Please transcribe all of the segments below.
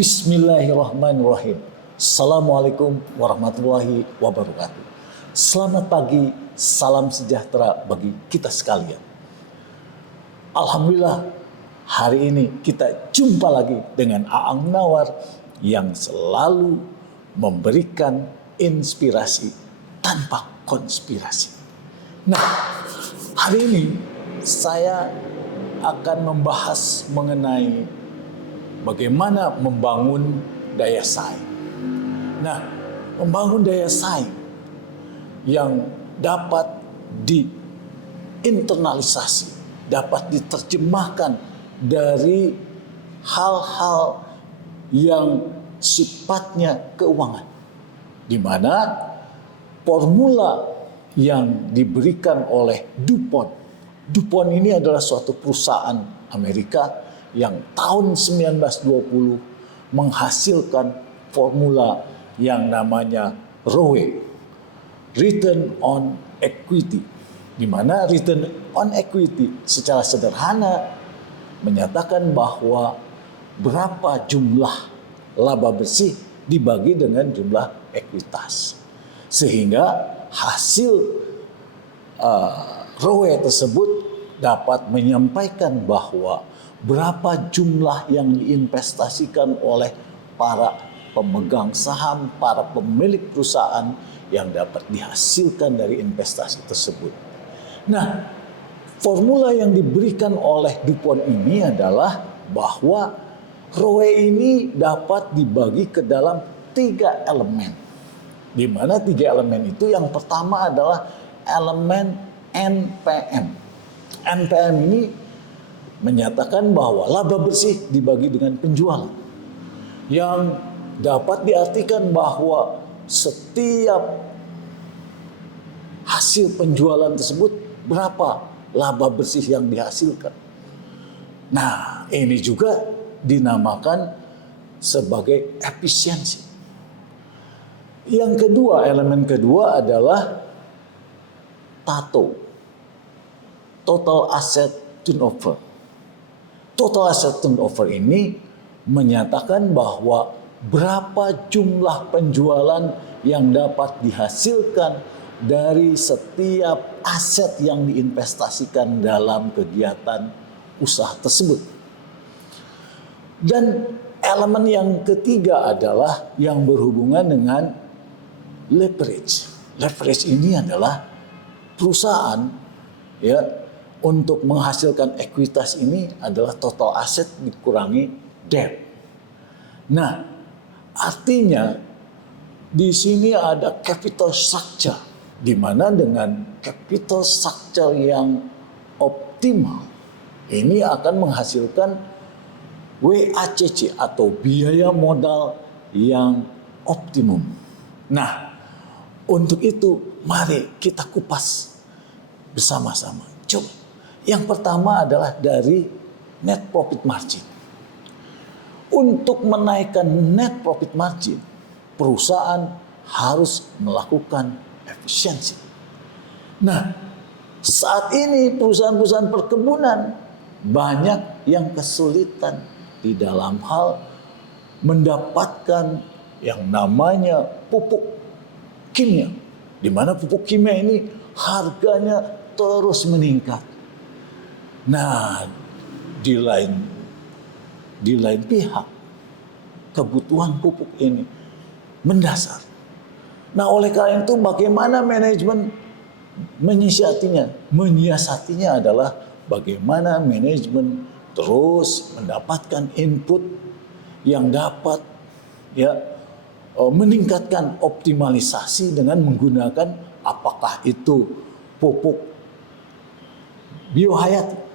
Bismillahirrahmanirrahim. Assalamualaikum warahmatullahi wabarakatuh. Selamat pagi, salam sejahtera bagi kita sekalian. Alhamdulillah, hari ini kita jumpa lagi dengan Aang Nawar yang selalu memberikan inspirasi tanpa konspirasi. Nah, hari ini saya akan membahas mengenai bagaimana membangun daya saing. Nah, membangun daya saing yang dapat diinternalisasi, dapat diterjemahkan dari hal-hal yang sifatnya keuangan, di mana formula yang diberikan oleh DuPont. DuPont ini adalah suatu perusahaan Amerika yang tahun 1920 menghasilkan formula yang namanya ROE, Return on Equity, di mana Return on Equity secara sederhana menyatakan bahwa berapa jumlah laba bersih dibagi dengan jumlah ekuitas, sehingga hasil ROE tersebut dapat menyampaikan bahwa berapa jumlah yang diinvestasikan oleh para pemegang saham, para pemilik perusahaan yang dapat dihasilkan dari investasi tersebut. Nah, formula yang diberikan oleh DuPont ini adalah bahwa ROE ini dapat dibagi ke dalam 3 elemen. Di mana 3 elemen itu yang pertama adalah elemen NPM. NPM ini menyatakan bahwa laba bersih dibagi dengan penjualan, yang dapat diartikan bahwa setiap hasil penjualan tersebut berapa laba bersih yang dihasilkan. Nah, ini juga dinamakan sebagai efisiensi. Yang kedua, elemen kedua adalah TATO, Total Asset Turnover. Total Asset Turnover ini menyatakan bahwa berapa jumlah penjualan yang dapat dihasilkan dari setiap aset yang diinvestasikan dalam kegiatan usaha tersebut. Dan elemen yang ketiga adalah yang berhubungan dengan leverage. Leverage ini adalah perusahaan untuk menghasilkan ekuitas ini adalah total aset dikurangi debt. Nah, artinya di sini ada capital structure, di mana dengan capital structure yang optimal ini akan menghasilkan WACC atau biaya modal yang optimum. Nah, untuk itu mari kita kupas bersama-sama. Coba. Yang pertama adalah dari net profit margin. Untuk menaikkan net profit margin, perusahaan harus melakukan efisiensi. Nah, saat ini perusahaan-perusahaan perkebunan banyak yang kesulitan di dalam hal mendapatkan yang namanya pupuk kimia, di mana pupuk kimia ini harganya terus meningkat. Nah, di lain pihak kebutuhan pupuk ini mendasar. Nah, oleh karena itu bagaimana manajemen menyiasatinya? Menyiasatinya adalah bagaimana manajemen terus mendapatkan input yang dapat meningkatkan optimalisasi dengan menggunakan apakah itu pupuk biohayati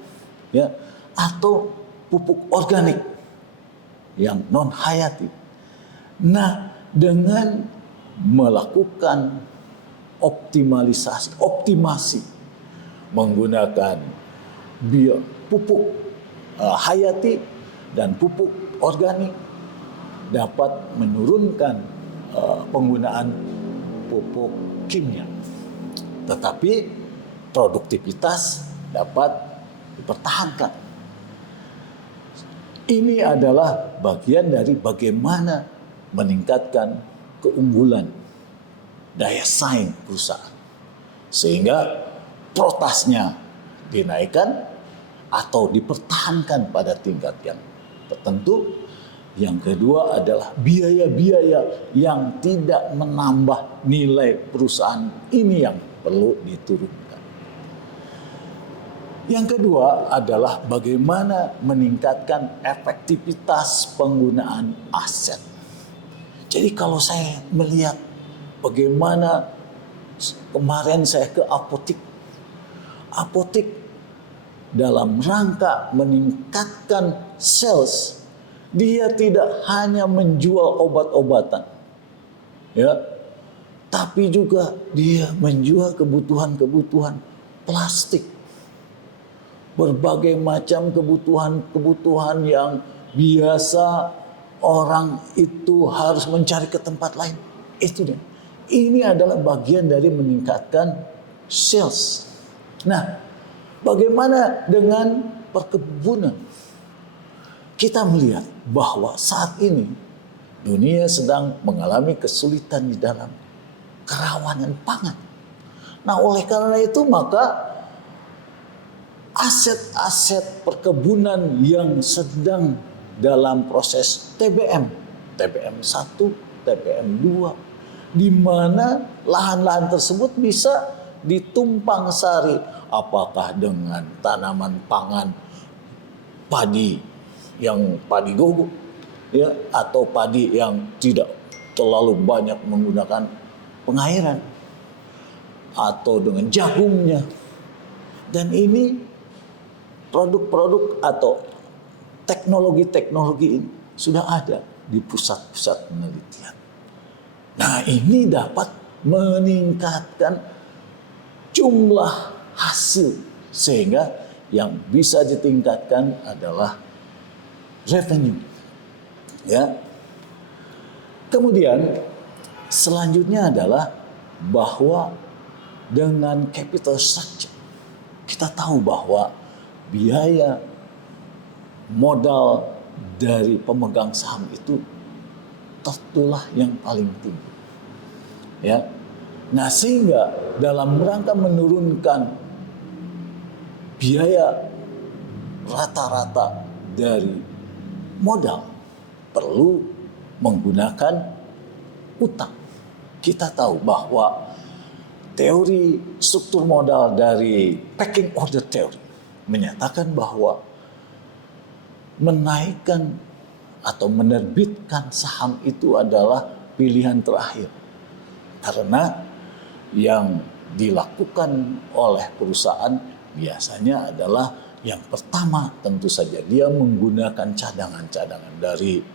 atau pupuk organik yang non hayati. Nah, dengan melakukan optimasi menggunakan pupuk hayati dan pupuk organik dapat menurunkan penggunaan pupuk kimia, tetapi produktivitas dapat dipertahankan. Ini adalah bagian dari bagaimana meningkatkan keunggulan daya saing perusahaan. Sehingga protasnya dinaikkan atau dipertahankan pada tingkat yang tertentu. Yang kedua adalah biaya-biaya yang tidak menambah nilai perusahaan ini yang perlu diturunkan. Yang kedua adalah bagaimana meningkatkan efektivitas penggunaan aset. Jadi kalau saya melihat bagaimana kemarin saya ke apotek dalam rangka meningkatkan sales, dia tidak hanya menjual obat-obatan, ya, tapi juga dia menjual kebutuhan-kebutuhan plastik, berbagai macam kebutuhan-kebutuhan yang biasa orang itu harus mencari ke tempat lain. Itu dia. Ini adalah bagian dari meningkatkan sales. Nah, bagaimana dengan perkebunan? Kita melihat bahwa saat ini dunia sedang mengalami kesulitan di dalam kerawanan pangan. Nah, oleh karena itu maka aset-aset perkebunan yang sedang dalam proses TBM 1, TBM 2, di mana lahan-lahan tersebut bisa ditumpang sari, apakah dengan tanaman pangan padi yang padi gogo, ya, atau padi yang tidak terlalu banyak menggunakan pengairan, atau dengan jagungnya. Dan ini produk-produk atau teknologi-teknologi ini sudah ada di pusat-pusat penelitian. Nah, ini dapat meningkatkan jumlah hasil sehingga yang bisa ditingkatkan adalah revenue. Ya. Kemudian selanjutnya adalah bahwa dengan capital structure kita tahu bahwa biaya modal dari pemegang saham itu tentulah yang paling tinggi. Ya. Nah, sehingga dalam rangka menurunkan biaya rata-rata dari modal perlu menggunakan utang. Kita tahu bahwa teori struktur modal dari pecking order theory menyatakan bahwa menaikkan atau menerbitkan saham itu adalah pilihan terakhir. Karena yang dilakukan oleh perusahaan biasanya adalah yang pertama tentu saja dia menggunakan cadangan-cadangan dari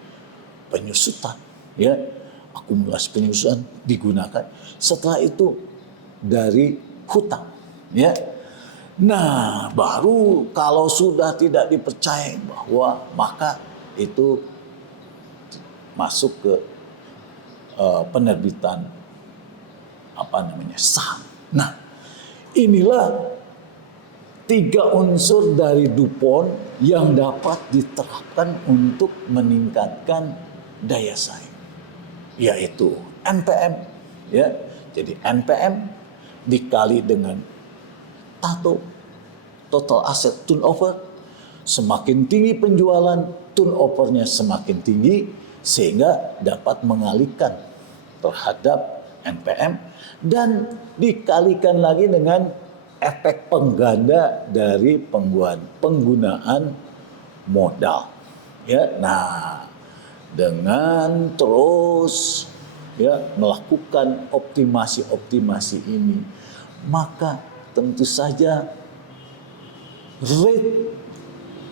penyusutan, ya, akumulasi penyusutan digunakan. Setelah itu dari hutang, ya. Nah, baru kalau sudah tidak dipercaya bahwa maka itu masuk ke penerbitan saham. Nah, inilah 3 unsur dari DuPont yang dapat diterapkan untuk meningkatkan daya saing, yaitu NPM, ya. Jadi NPM dikali dengan total asset turnover, semakin tinggi penjualan, turnovernya semakin tinggi sehingga dapat mengalihkan terhadap NPM dan dikalikan lagi dengan efek pengganda dari penggunaan modal. Ya, nah, dengan terus melakukan optimasi ini, maka tentu saja rate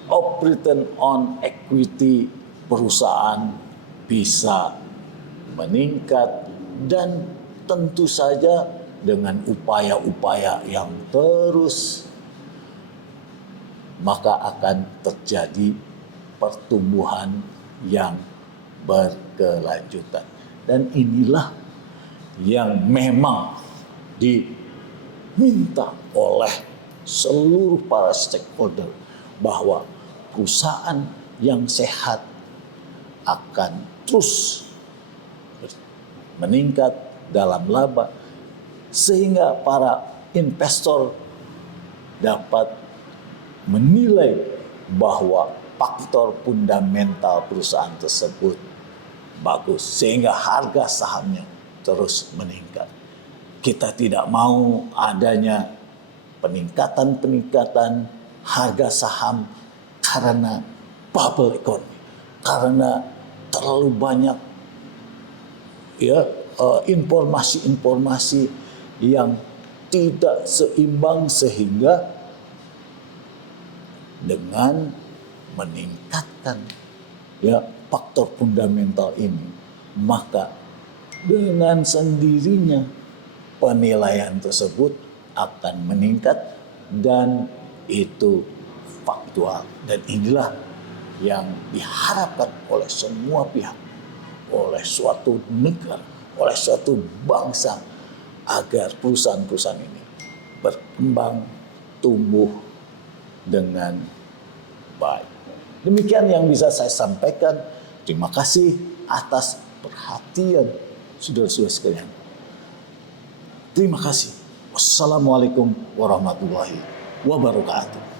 of return on equity perusahaan bisa meningkat dan tentu saja dengan upaya-upaya yang terus maka akan terjadi pertumbuhan yang berkelanjutan. Dan inilah yang memang diminta oleh seluruh para stakeholder bahwa perusahaan yang sehat akan terus meningkat dalam laba, sehingga para investor dapat menilai bahwa faktor fundamental perusahaan tersebut bagus, sehingga harga sahamnya terus meningkat. Kita tidak mau adanya peningkatan harga saham karena bubble economy, karena terlalu banyak informasi-informasi yang tidak seimbang, sehingga dengan meningkatkan faktor fundamental ini, maka dengan sendirinya penilaian tersebut akan meningkat, dan itu faktual. Dan inilah yang diharapkan oleh semua pihak, oleh suatu negara, oleh suatu bangsa, agar perusahaan-perusahaan ini berkembang, tumbuh dengan baik. Demikian yang bisa saya sampaikan. Terima kasih atas perhatian saudara-saudara sekalian. Terima kasih. Wassalamualaikum warahmatullahi wabarakatuh.